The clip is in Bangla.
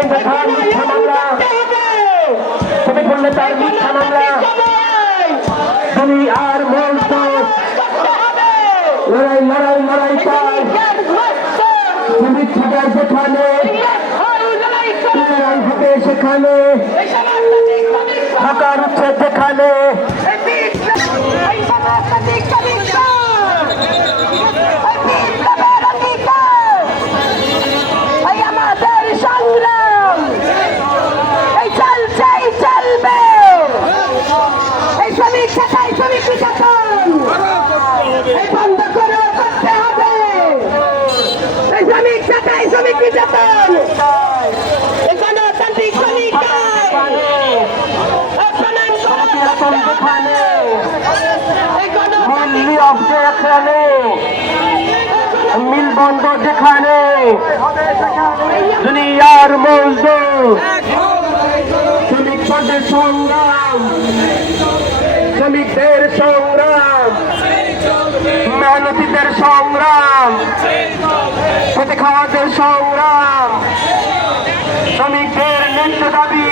মিথ্যা মামলা, তুমি বললে তার মিথ্যা মামলা, দুনিয়ার মঞ্চ লড়াই লড়াই লড়াই চাই, তুমি ঠিকার যেখানে লড়াই হবে সেখানে, ঢাকার উচ্ছেদ যেখানে মিলবন্ধ যেখানে দুনিয়ার মজদুর শ্রমিক পদের সংগ্রাম, শ্রমিকদের সংগ্রাম, মেহনতিদের সংগ্রাম, খেটে খাওয়াদের সংগ্রাম, শ্রমিকদের ন্যায্য দাবি